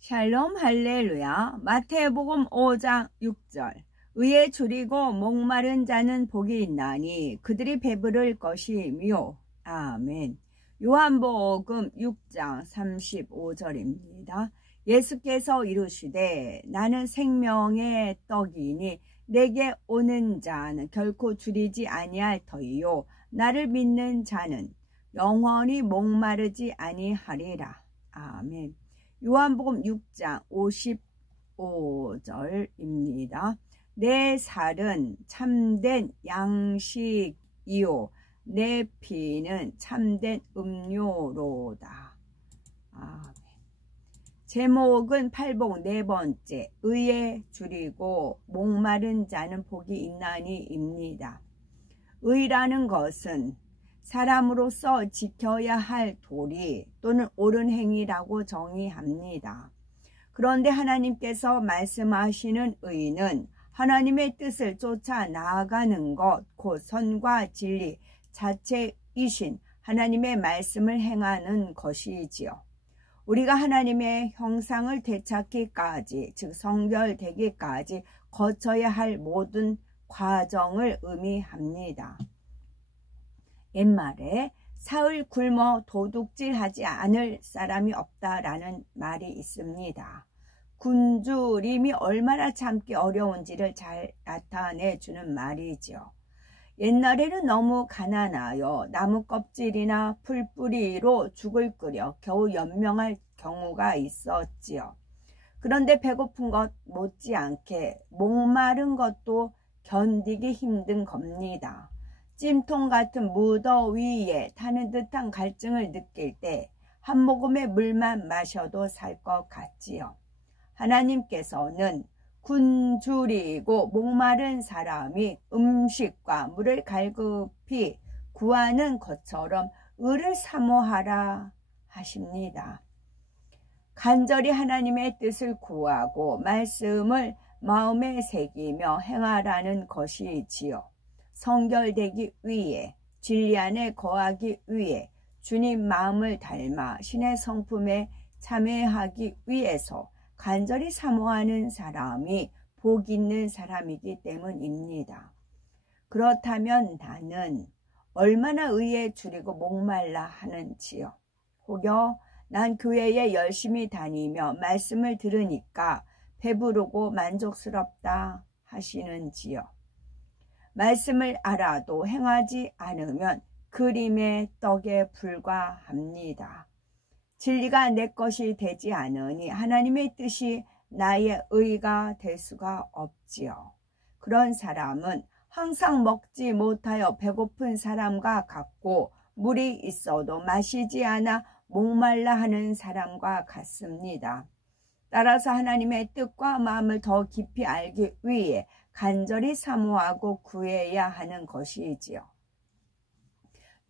샬롬 할렐루야. 마태복음 5장 6절. 의에 줄이고 목마른 자는 복이 있나니 그들이 배부를 것이며. 아멘. 요한복음 6장 35절입니다. 예수께서 이르시되 나는 생명의 떡이니 내게 오는 자는 결코 줄이지 아니할 터이요 나를 믿는 자는 영원히 목마르지 아니하리라. 아멘. 요한복음 6장 55절입니다. 내 살은 참된 양식이요 내 피는 참된 음료로다. 아멘. 제목은 팔복 네 번째, 의에 줄이고 목마른 자는 복이 있나니입니다. 의라는 것은 사람으로서 지켜야 할 도리 또는 옳은 행위라고 정의합니다. 그런데 하나님께서 말씀하시는 의는 하나님의 뜻을 쫓아 나아가는 것, 곧 선과 진리 자체이신 하나님의 말씀을 행하는 것이지요. 우리가 하나님의 형상을 되찾기까지, 즉 성결되기까지 거쳐야 할 모든 과정을 의미합니다. 옛말에 사흘 굶어 도둑질하지 않을 사람이 없다라는 말이 있습니다. 굶주림이 얼마나 참기 어려운지를 잘 나타내주는 말이죠. 옛날에는 너무 가난하여 나무 껍질이나 풀뿌리로 죽을 끓여 겨우 연명할 경우가 있었지요. 그런데 배고픈 것 못지않게 목마른 것도 견디기 힘든 겁니다. 찜통 같은 무더위에 타는 듯한 갈증을 느낄 때 한 모금의 물만 마셔도 살 것 같지요. 하나님께서는 굶주리고 목마른 사람이 음식과 물을 갈급히 구하는 것처럼 의를 사모하라 하십니다. 간절히 하나님의 뜻을 구하고 말씀을 마음에 새기며 행하라는 것이지요. 성결되기 위해, 진리 안에 거하기 위해, 주님 마음을 닮아 신의 성품에 참여하기 위해서 간절히 사모하는 사람이 복 있는 사람이기 때문입니다. 그렇다면 나는 얼마나 의에 줄이고 목말라 하는지요. 혹여 난 교회에 열심히 다니며 말씀을 들으니까 배부르고 만족스럽다 하시는지요. 말씀을 알아도 행하지 않으면 그림의 떡에 불과합니다. 진리가 내 것이 되지 않으니 하나님의 뜻이 나의 의가 될 수가 없지요. 그런 사람은 항상 먹지 못하여 배고픈 사람과 같고 물이 있어도 마시지 않아 목말라 하는 사람과 같습니다. 따라서 하나님의 뜻과 마음을 더 깊이 알기 위해 간절히 사모하고 구해야 하는 것이지요.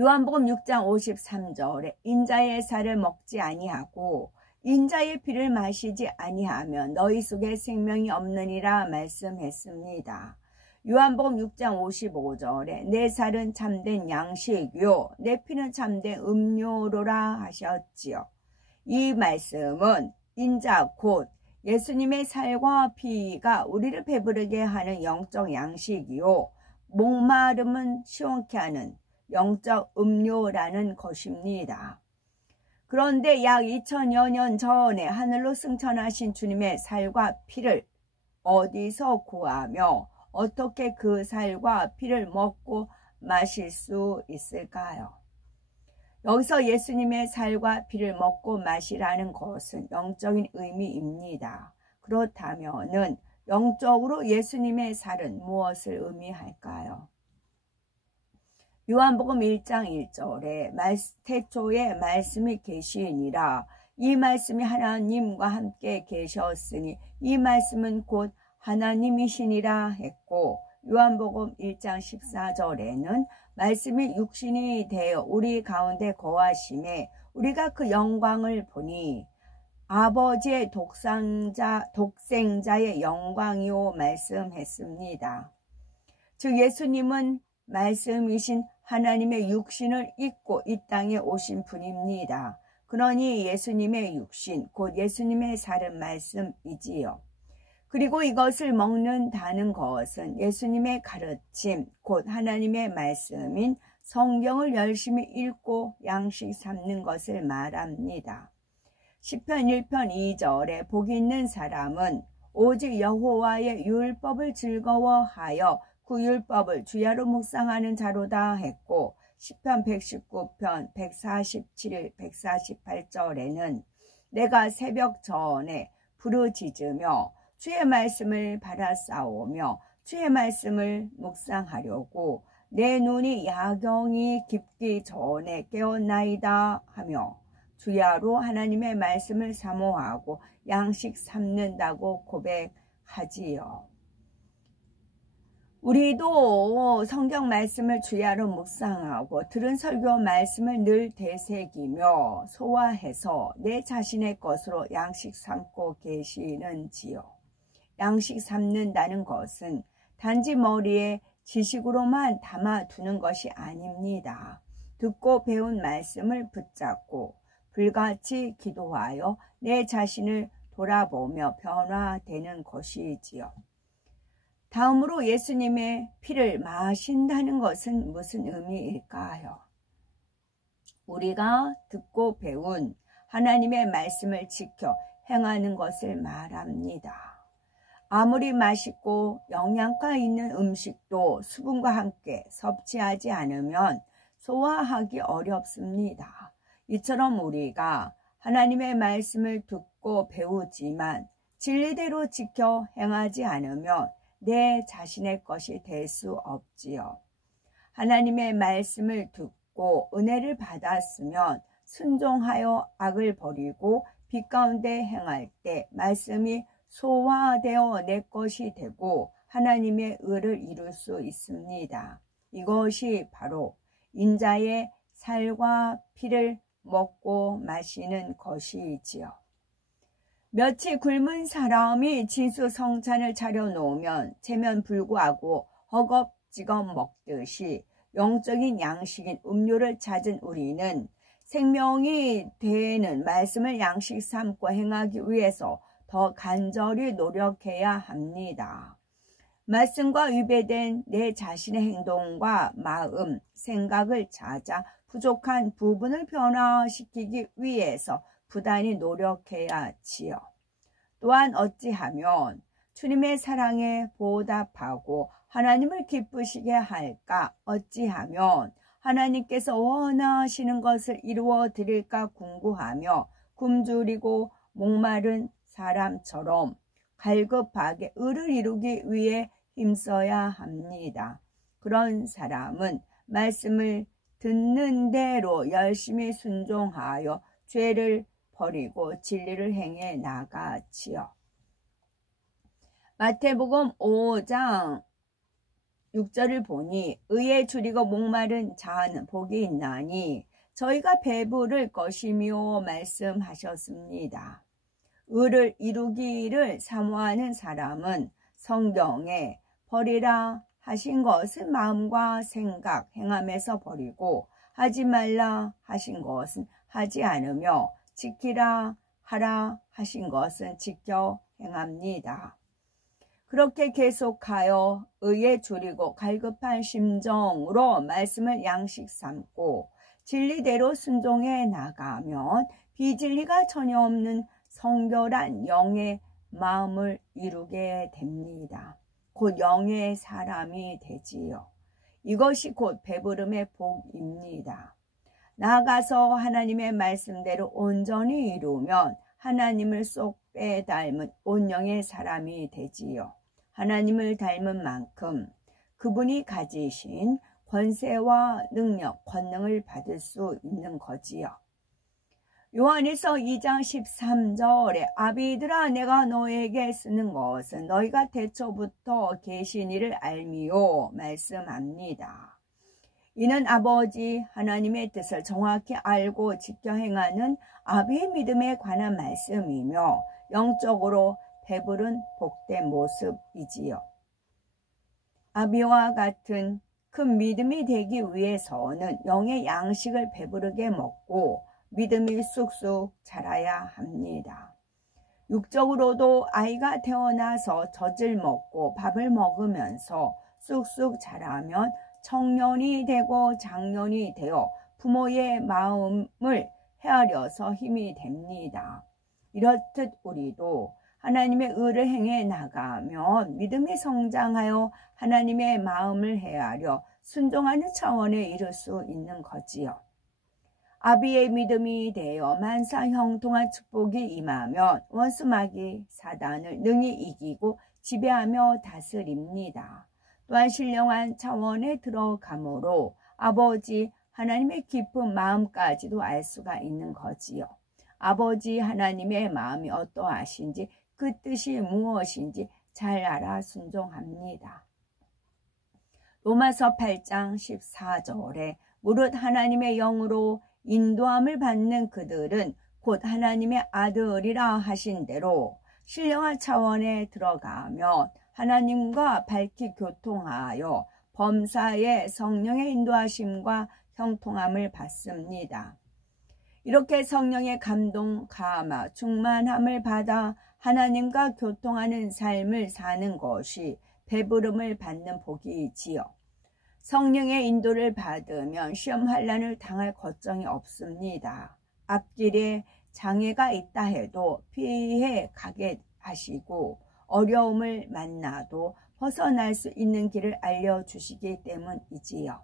요한복음 6장 53절에 인자의 살을 먹지 아니하고 인자의 피를 마시지 아니하면 너희 속에 생명이 없느니라 말씀했습니다. 요한복음 6장 55절에 내 살은 참된 양식이요 내 피는 참된 음료로라 하셨지요. 이 말씀은 인자 곧 예수님의 살과 피가 우리를 배부르게 하는 영적 양식이요 목마름은 시원케 하는 영적 음료라는 것입니다. 그런데 약 2000여 년 전에 하늘로 승천하신 주님의 살과 피를 어디서 구하며 어떻게 그 살과 피를 먹고 마실 수 있을까요? 여기서 예수님의 살과 피를 먹고 마시라는 것은 영적인 의미입니다. 그렇다면은 영적으로 예수님의 살은 무엇을 의미할까요? 요한복음 1장 1절에 태초에 말씀이 계시니라 이 말씀이 하나님과 함께 계셨으니 이 말씀은 곧 하나님이시니라 했고 요한복음 1장 14절에는 말씀이 육신이 되어 우리 가운데 거하심에 우리가 그 영광을 보니 아버지의 독생자의 영광이요 말씀했습니다. 즉 예수님은 말씀이신 하나님의 육신을 입고 이 땅에 오신 분입니다. 그러니 예수님의 육신, 곧 예수님의 살은 말씀이지요. 그리고 이것을 먹는다는 것은 예수님의 가르침, 곧 하나님의 말씀인 성경을 열심히 읽고 양식 삼는 것을 말합니다. 시편 1편 2절에 복이 있는 사람은 오직 여호와의 율법을 즐거워하여 그 율법을 주야로 묵상하는 자로다 했고, 시편 119편 147, 148절에는 내가 새벽 전에 부르짖으며 주의 말씀을 바라싸우며 주의 말씀을 묵상하려고 내 눈이 야경이 깊기 전에 깨었나이다 하며 주야로 하나님의 말씀을 사모하고 양식 삼는다고 고백하지요. 우리도 성경 말씀을 주야로 묵상하고 들은 설교 말씀을 늘 되새기며 소화해서 내 자신의 것으로 양식 삼고 계시는지요. 양식 삼는다는 것은 단지 머리에 지식으로만 담아두는 것이 아닙니다. 듣고 배운 말씀을 붙잡고 불같이 기도하여 내 자신을 돌아보며 변화되는 것이지요. 다음으로 예수님의 피를 마신다는 것은 무슨 의미일까요? 우리가 듣고 배운 하나님의 말씀을 지켜 행하는 것을 말합니다. 아무리 맛있고 영양가 있는 음식도 수분과 함께 섭취하지 않으면 소화하기 어렵습니다. 이처럼 우리가 하나님의 말씀을 듣고 배우지만 진리대로 지켜 행하지 않으면 내 자신의 것이 될 수 없지요. 하나님의 말씀을 듣고 은혜를 받았으면 순종하여 악을 버리고 빛 가운데 행할 때 말씀이 소화되어 내 것이 되고 하나님의 의를 이룰 수 있습니다. 이것이 바로 인자의 살과 피를 먹고 마시는 것이지요. 며칠 굶은 사람이 진수성찬을 차려놓으면 체면불구하고 허겁지겁 먹듯이 영적인 양식인 음료를 찾은 우리는 생명이 되는 말씀을 양식 삼고 행하기 위해서 더 간절히 노력해야 합니다. 말씀과 위배된 내 자신의 행동과 마음, 생각을 찾아 부족한 부분을 변화시키기 위해서 부단히 노력해야 하지요. 또한 어찌하면 주님의 사랑에 보답하고 하나님을 기쁘시게 할까, 어찌하면 하나님께서 원하시는 것을 이루어 드릴까 궁구하며 굶주리고 목마른 사람처럼 갈급하게 의를 이루기 위해 힘써야 합니다. 그런 사람은 말씀을 듣는 대로 열심히 순종하여 죄를 버리고 진리를 행해 나가지요. 마태복음 5장 6절을 보니 의에 줄이고 목마른 자는 복이 있나니 저희가 배부를 것이며 말씀하셨습니다. 의를 이루기를 사모하는 사람은 성경에 버리라 하신 것은 마음과 생각, 행함에서 버리고 하지 말라 하신 것은 하지 않으며 지키라 하라 하신 것은 지켜 행합니다. 그렇게 계속하여 의에 줄이고 갈급한 심정으로 말씀을 양식 삼고 진리대로 순종해 나가면 비진리가 전혀 없는 성결한 영의 마음을 이루게 됩니다. 곧 영의 사람이 되지요. 이것이 곧 배부름의 복입니다. 나아가서 하나님의 말씀대로 온전히 이루면 하나님을 쏙 빼닮은 온영의 사람이 되지요. 하나님을 닮은 만큼 그분이 가지신 권세와 능력, 권능을 받을 수 있는 거지요. 요한일서 2장 13절에 아비들아 내가 너에게 쓰는 것은 너희가 태초부터 계신 이를 알미요 말씀합니다. 이는 아버지 하나님의 뜻을 정확히 알고 지켜 행하는 아비의 믿음에 관한 말씀이며 영적으로 배부른 복된 모습이지요. 아비와 같은 큰 믿음이 되기 위해서는 영의 양식을 배부르게 먹고 믿음이 쑥쑥 자라야 합니다. 육적으로도 아이가 태어나서 젖을 먹고 밥을 먹으면서 쑥쑥 자라면 청년이 되고 장년이 되어 부모의 마음을 헤아려서 힘이 됩니다. 이렇듯 우리도 하나님의 의를 행해 나가면 믿음이 성장하여 하나님의 마음을 헤아려 순종하는 차원에 이를 수 있는 거지요. 아비의 믿음이 되어 만사 형통한 축복이 임하면 원수마귀 사단을 능히 이기고 지배하며 다스립니다. 또한 신령한 차원에 들어가므로 아버지 하나님의 깊은 마음까지도 알 수가 있는 거지요. 아버지 하나님의 마음이 어떠하신지 그 뜻이 무엇인지 잘 알아 순종합니다. 로마서 8장 14절에 무릇 하나님의 영으로 인도함을 받는 그들은 곧 하나님의 아들이라 하신 대로 신령한 차원에 들어가면 하나님과 밝히 교통하여 범사의 성령의 인도하심과 형통함을 받습니다. 이렇게 성령의 감동, 감화, 충만함을 받아 하나님과 교통하는 삶을 사는 것이 배부름을 받는 복이지요. 성령의 인도를 받으면 시험 환난을 당할 걱정이 없습니다. 앞길에 장애가 있다 해도 피해 가게 하시고 어려움을 만나도 벗어날 수 있는 길을 알려주시기 때문이지요.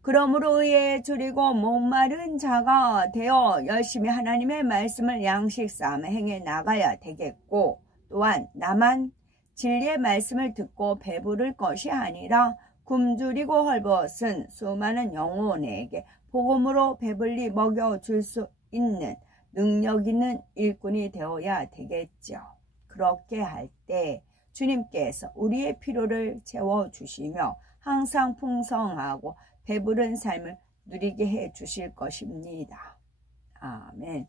그러므로 의에 줄이고 목마른 자가 되어 열심히 하나님의 말씀을 양식 삼아 행해 나가야 되겠고, 또한 나만 진리의 말씀을 듣고 배부를 것이 아니라 굶주리고 헐벗은 수많은 영혼에게 복음으로 배불리 먹여줄 수 있는 능력 있는 일꾼이 되어야 되겠죠. 그렇게 할 때 주님께서 우리의 필요를 채워주시며 항상 풍성하고 배부른 삶을 누리게 해 주실 것입니다. 아멘.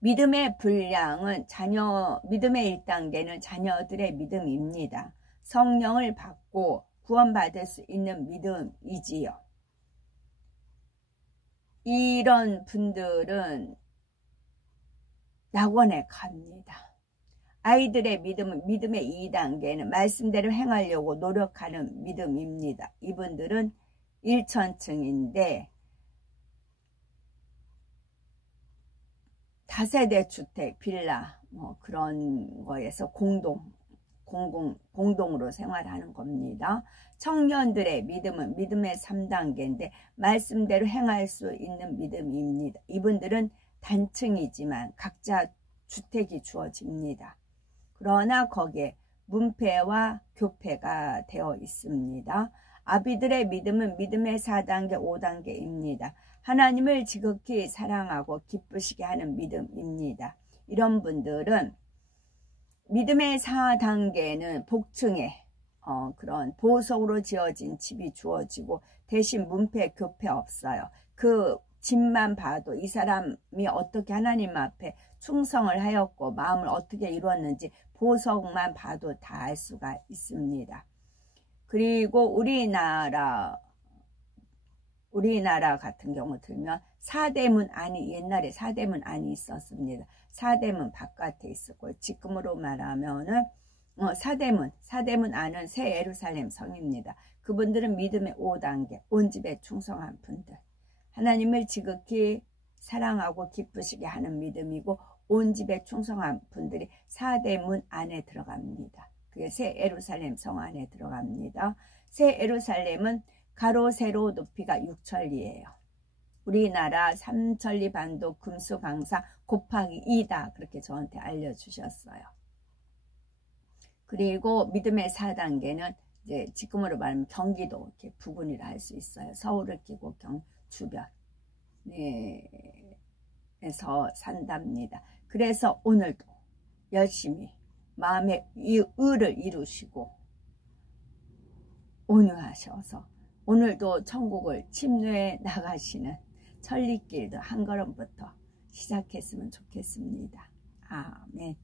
믿음의 분량은 믿음의 1단계는 자녀들의 믿음입니다. 성령을 받고 구원받을 수 있는 믿음이지요. 이런 분들은 낙원에 갑니다. 아이들의 믿음은 믿음의 2단계는 말씀대로 행하려고 노력하는 믿음입니다. 이분들은 1천층인데 다세대 주택, 빌라 그런 거에서 공동으로 생활하는 겁니다. 청년들의 믿음은 믿음의 3단계인데 말씀대로 행할 수 있는 믿음입니다. 이분들은 단층이지만 각자 주택이 주어집니다. 그러나 거기에 문패와 교패가 되어 있습니다. 아비들의 믿음은 믿음의 4단계, 5단계입니다. 하나님을 지극히 사랑하고 기쁘시게 하는 믿음입니다. 이런 분들은 믿음의 4단계는 복층에 그런 보석으로 지어진 집이 주어지고 대신 문패, 교패 없어요. 그 집만 봐도 이 사람이 어떻게 하나님 앞에 충성을 하였고 마음을 어떻게 이루었는지 보석만 봐도 다 알 수가 있습니다. 그리고 우리나라 같은 경우 들면 사대문 안이 옛날에 사대문 안이 있었습니다. 사대문 바깥에 있었고 지금으로 말하면은 사대문 안은 새 예루살렘 성입니다. 그분들은 믿음의 5단계 온 집에 충성한 분들, 하나님을 지극히 사랑하고 기쁘시게 하는 믿음이고 온 집에 충성한 분들이 사대문 안에 들어갑니다. 그게 새 예루살렘 성 안에 들어갑니다. 새 예루살렘은 가로 세로 높이가 6천리예요. 우리나라 3천리 반도 금수강사 곱하기 2다 그렇게 저한테 알려주셨어요. 그리고 믿음의 4단계는 이제 지금으로 말하면 경기도 이렇게 부근이라 할 수 있어요. 서울을 끼고 주변 에서 산답니다. 그래서 오늘도 열심히 마음의 의를 이루시고 온유하셔서 오늘도 천국을 침노해 나가시는 천리길도 한 걸음부터 시작했으면 좋겠습니다. 아멘.